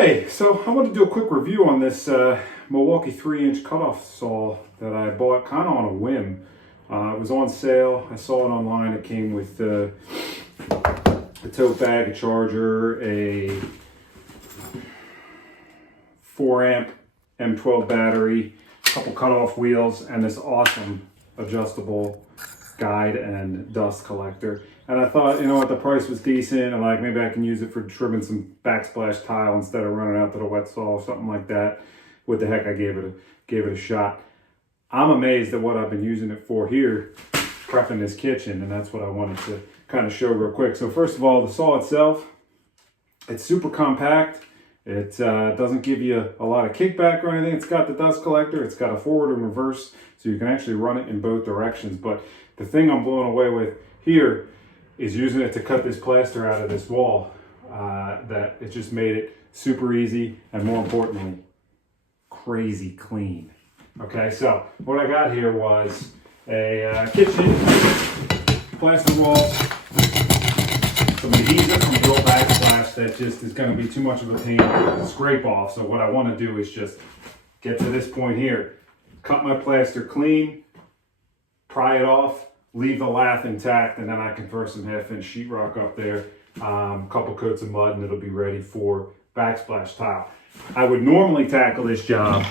Hey, so I want to do a quick review on this Milwaukee 3-inch cutoff saw that I bought kind of on a whim. It was on sale. I saw it online. It came with a tote bag, a charger, a 4-amp M12 battery, a couple cutoff wheels, and this awesome adjustable guide and dust collector. And I thought, you know what, the price was decent, and like maybe I can use it for trimming some backsplash tile instead of running out to the wet saw or something like that. What the heck, I gave it a shot. I'm amazed at what I've been using it for here, prepping this kitchen, and that's what I wanted to kind of show real quick. So first of all, the saw itself, it's super compact. It doesn't give you a lot of kickback or anything. It's got the dust collector. It's got a forward and reverse, so you can actually run it in both directions. But the thing I'm blown away with here is using it to cut this plaster out of this wall. That it just made it super easy, and more importantly, crazy clean. Okay, so what I got here was a kitchen, plaster walls, some adhesive from Drill Backsplash that just is going to be too much of a pain to scrape off. So what I want to do is just get to this point here, cut my plaster clean, pry it off, leave the lath intact, and then I can throw some 1/2-inch sheetrock up there, a couple coats of mud, and it'll be ready for backsplash tile. I would normally tackle this job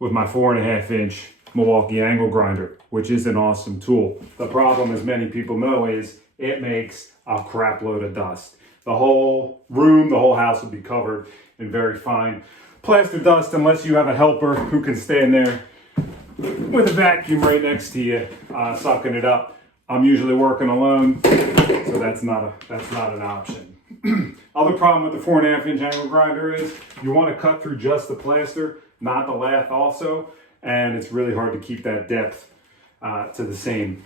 with my 4.5-inch Milwaukee angle grinder, which is an awesome tool. The problem, as many people know, is it makes a crap load of dust. The whole room, the whole house will be covered in very fine plaster dust unless you have a helper who can stand there with a vacuum right next to you, sucking it up. I'm usually working alone, so that's not an option. Other problem with the 4.5-inch angle grinder is you want to cut through just the plaster, not the lath also, and it's really hard to keep that depth to the same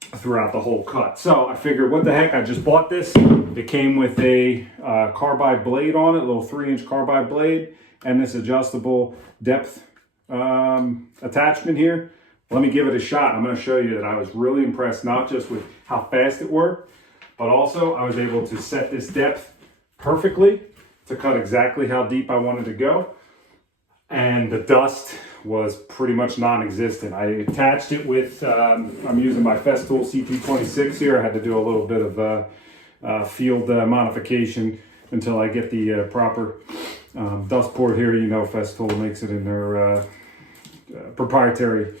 throughout the whole cut. So I figured, what the heck, I just bought this. It came with a carbide blade on it, a little 3-inch carbide blade, and this adjustable depth attachment here. Let me give it a shot. I'm going to show you that I was really impressed, not just with how fast it worked, but also I was able to set this depth perfectly to cut exactly how deep I wanted to go. And the dust was pretty much non-existent. I attached it with, I'm using my Festool C226 here. I had to do a little bit of field modification until I get the proper dust port here. You know, Festool makes it in their proprietary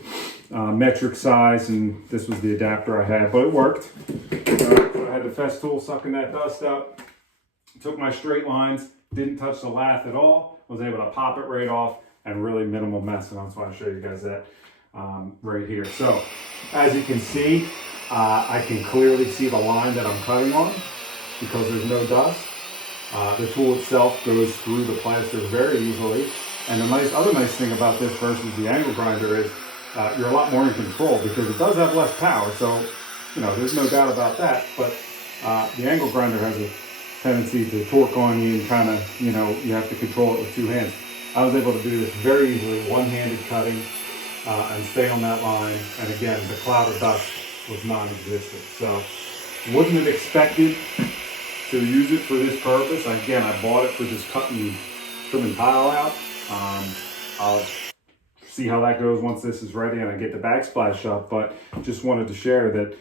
metric size, and this was the adapter I had, but it worked. I had the Festool sucking that dust up, took my straight lines, didn't touch the lath at all, was able to pop it right off, and really minimal mess, and that's why I show you guys that right here. So as you can see, I can clearly see the line that I'm cutting on because there's no dust. The tool itself goes through the plaster very easily. And the other nice thing about this versus the angle grinder is you're a lot more in control because it does have less power. So, you know, there's no doubt about that. But the angle grinder has a tendency to torque on you and kind of, you know, you have to control it with 2 hands. I was able to do this very easily, one-handed cutting, and stay on that line. And again, the cloud of dust was non-existent. So, wouldn't have expected to use it for this purpose. Again, I bought it for just cutting, trimming tile out. I'll see how that goes once this is ready and I get the backsplash up, but just wanted to share that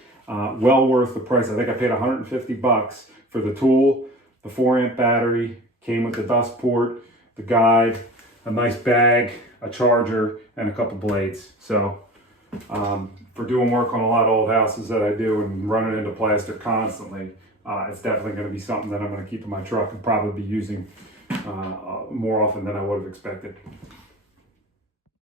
well worth the price. I think I paid 150 bucks for the tool, the 4-amp battery, came with the dust port, the guide, a nice bag, a charger, and a couple blades. So for doing work on a lot of old houses that I do and running into plaster constantly, it's definitely going to be something that I'm going to keep in my truck and probably be using more often than I would have expected.